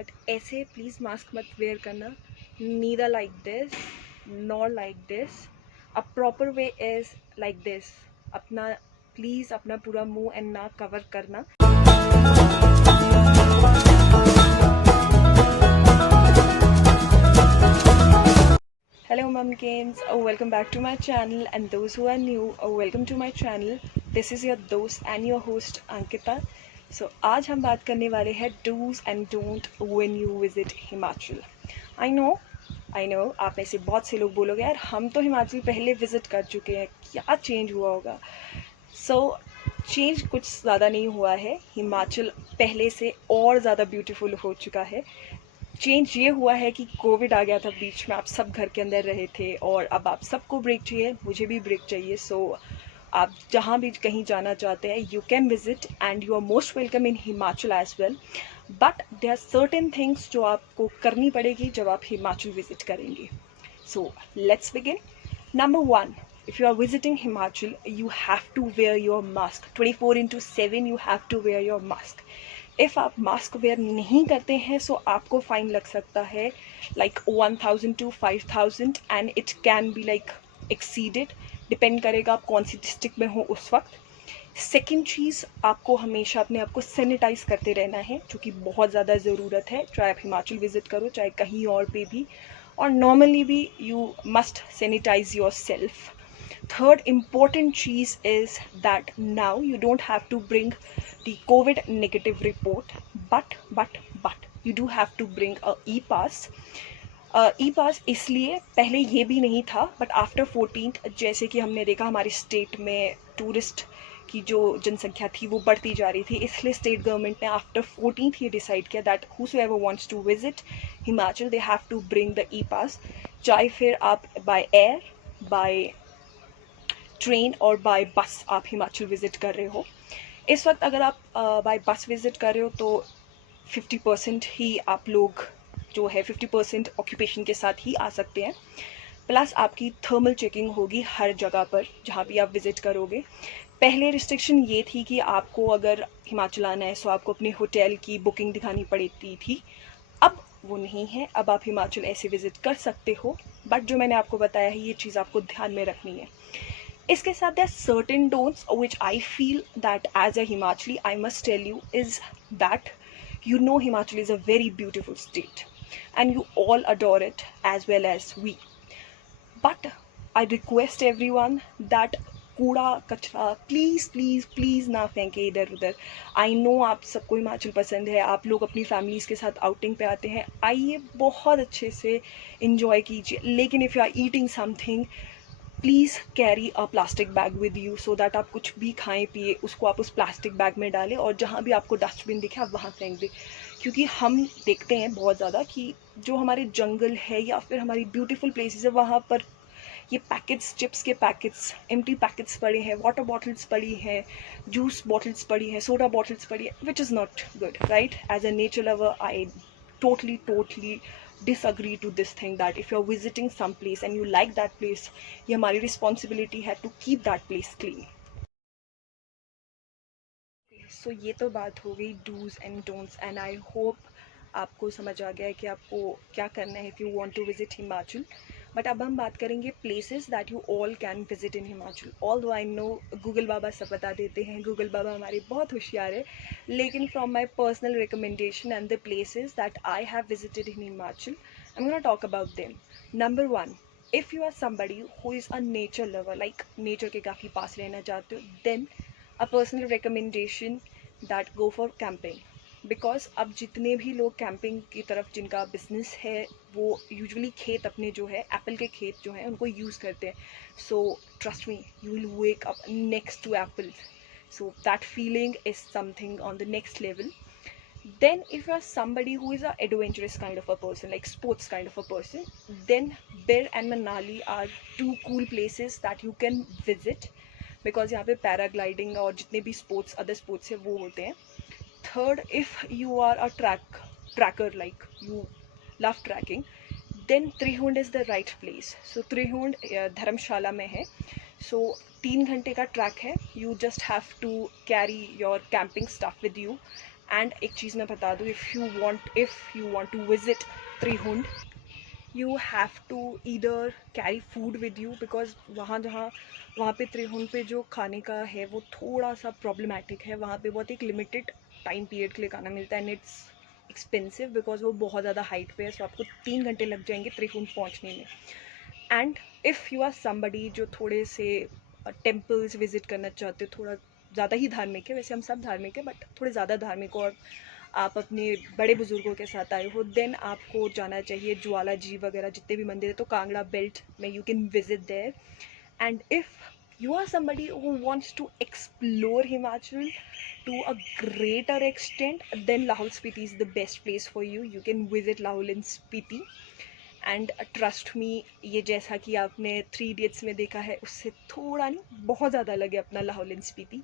But ऐसे please mask मत wear करना, neither like this nor like this. A proper way is like this. अपना please अपना पूरा मुंह एंड नाक कवर करना। Hello Mumkins, welcome back to my channel, and those who are new, welcome to my channel. This is your dost and your host Ankita. So आज हम बात करने वाले हैं do's and don't when you visit Himachal. I know आप में से बहुत से लोग बोलोगे यार हम तो हिमाचल पहले विजिट कर चुके हैं, क्या चेंज हुआ होगा। चेंज कुछ ज़्यादा नहीं हुआ है, हिमाचल पहले से और ज़्यादा ब्यूटीफुल हो चुका है। चेंज ये हुआ है कि कोविड आ गया था बीच में, आप सब घर के अंदर रहे थे और अब आप सबको ब्रेक चाहिए, मुझे भी ब्रेक चाहिए। सो आप जहाँ भी कहीं जाना चाहते हैं you can visit and you are most welcome in Himachal as well. But there are certain things जो आपको करनी पड़ेगी जब आप हिमाचल विजिट करेंगे। So let's begin. Number one, if you are visiting Himachal, you have to wear your mask. 24/7 you have to wear your mask. If आप mask where नहीं करते हैं सो आपको फ़ाइन लग सकता है like 1000 to 5000 and it can be like exceeded, depend करेगा आप कौन सी डिस्ट्रिक्ट में हो उस वक्त। सेकेंड चीज़, आपको हमेशा अपने आप को सैनिटाइज़ करते रहना है, जो कि बहुत ज़्यादा ज़रूरत है, चाहे आप हिमाचल विज़िट करो चाहे कहीं और पे भी, और नॉर्मली भी you must sanitize yourself. Third important cheese is that now you don't have to bring the COVID negative report, but you do have to bring a e-pass. E-pass इसलिए पहले ये भी नहीं था, बट आफ्टर 14th जैसे कि हमने देखा हमारे स्टेट में टूरिस्ट की जो जनसंख्या थी वो बढ़ती जा रही थी, इसलिए स्टेट गवर्नमेंट ने आफ्टर 14th ये डिसाइड किया that whosoever wants to visit Himachal they have to bring the e-pass, चाहे फिर आप बाय एयर, बाय ट्रेन और बाय बस आप हिमाचल विज़िट कर रहे हो। इस वक्त अगर आप बाय बस विज़िट कर रहे हो तो 50% ही आप लोग जो है 50% ऑक्यूपेशन के साथ ही आ सकते हैं, प्लस आपकी थर्मल चेकिंग होगी हर जगह पर जहाँ भी आप विज़िट करोगे। पहले रिस्ट्रिक्शन ये थी कि आपको अगर हिमाचल आना है सो आपको अपने होटल की बुकिंग दिखानी पड़ती थी, अब वो नहीं है, अब आप हिमाचल ऐसे विज़िट कर सकते हो। बट जो मैंने आपको बताया है ये चीज़ आपको ध्यान में रखनी है। इसके साथ there are certain don'ts which I feel that as a Himachali I must tell you is that you know Himachal is a very beautiful state and you all adore it as well as we. But I request everyone that कूड़ा कचरा please please please ना फेंके इधर उधर। I know आप सबको हिमाचल पसंद है, आप लोग अपनी फैमिलीज़ के साथ आउटिंग पे आते हैं, आइए बहुत अच्छे से इन्जॉय कीजिए, लेकिन if you are eating something please carry a plastic bag with you so that आप कुछ भी खाएं पिए उसको आप उस प्लास्टिक बैग में डालें और जहाँ भी आपको डस्टबिन दिखे आप वहाँ फेंक दें। क्योंकि हम देखते हैं बहुत ज़्यादा कि जो हमारे जंगल है या फिर हमारी ब्यूटीफुल प्लेसेस है वहाँ पर ये पैकेट्स, चिप्स के पैकेट्स, एम्प्टी पैकेट्स पड़े हैं, वाटर बॉटल्स पड़ी हैं, जूस बॉटल्स पड़ी हैं, सोडा बॉटल्स पड़ी है, which is not good, right? As a nature lover I totally disagree to this thing that if you're visiting some place and you like that place, ये हमारी responsibility है to keep that place clean. So ये तो बात हो गई do's and don'ts and I hope आपको समझ आ गया है कि आपको क्या करना है if you want to visit Himachal. But अब हम बात करेंगे places that you all can visit in Himachal. All दो आई नो गूगल बाबा सब बता देते हैं, गूगल बाबा हमारे बहुत होशियार है, लेकिन from my personal recommendation and the places that I have visited in Himachal I am gonna talk about them. Number one, if you are somebody who is a nature lover, like nature के काफ़ी पास रहना चाहते हो, then a personal recommendation that go for camping. Because अब जितने भी लोग कैंपिंग की तरफ जिनका बिजनेस है वो यूजुअली खेत अपने जो है एप्पल के खेत जो हैं उनको यूज़ करते हैं। So trust me you will wake up next to apple, so that feeling is something on the next level. Then if you are somebody who is a adventurous kind of a person, like sports kind of a person, then Bir and Manali are two cool places that you can visit because यहाँ पे paragliding और जितने भी sports other sports है वो होते हैं। Third, if you are a tracker, like you love tracking, then Trihund is the right place. So Trihund धर्मशाला में है, so 3 घंटे का ट्रैक है, you just have to carry your camping stuff with you and एक चीज़ मैं बता दूँ, if you want to visit Triund, you have to either carry food with you, because वहाँ पे त्रिहुण पे जो खाने का है वो थोड़ा सा प्रॉब्लमेटिक है. वहाँ पे बहुत एक लिमिटेड टाइम पीरियड के लिए खाना मिलता है, एंड इट्स एक्सपेंसिव बिकॉज वो बहुत ज़्यादा हाइट पे है. सो आपको 3 घंटे लग जाएंगे त्रिहुण पहुँचने में. And if you are somebody जो थोड़े से टेम्पल्स विजिट करना चाहते हो, थोड़ा ज़्यादा ही धार्मिक है, वैसे हम सब धार्मिक है बट थोड़े ज़्यादा धार्मिक, और आप अपने बड़े बुजुर्गों के साथ आए हो, देन आपको जाना चाहिए ज्वाला जी वगैरह जितने भी मंदिर है. तो कांगड़ा बेल्ट में you can visit there. And if you are somebody who wants to explore Himachal to a greater extent, then Lahul Spiti is the best place for you. You can visit Lahul and Spiti. And trust me, ये जैसा कि आपने 3 Idiots में देखा है उससे थोड़ा नहीं बहुत ज़्यादा लगे अपना Lahaul and Spiti.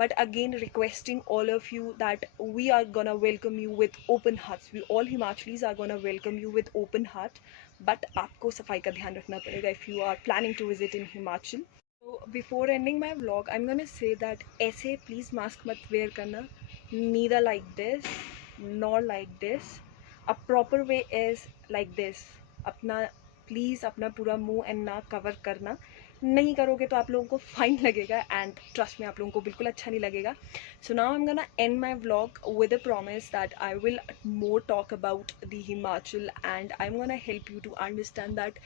But again requesting all of you that we are gonna welcome you with open hearts. We all Himachalis are gonna welcome you with open heart. But आपको सफाई का ध्यान रखना पड़ेगा if you are planning to visit in Himachal. तो before ending my vlog I am gonna say that ऐसे please mask मत wear करना, neither like this nor like this. A proper way is like this. अपना please अपना पूरा मुंह and नाक cover करना. नहीं करोगे तो आप लोगों को फाइन लगेगा, एंड ट्रस्ट में आप लोगों को बिल्कुल अच्छा नहीं लगेगा. So now I am gonna end my vlog with a promise that I will more talk about the Himachal, and I am gonna help you to understand that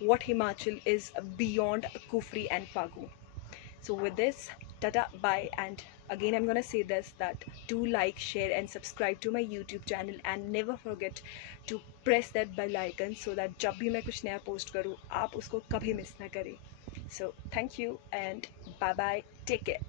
what Himachal is beyond Kufri and Fagu. So with this, tata, bye, and again I'm gonna say this, that do like, share and subscribe to my YouTube channel, and never forget to press that bell icon so that जब भी मैं कुछ नया post करूँ आप उसको कभी miss ना करें. So thank you and bye bye, take care.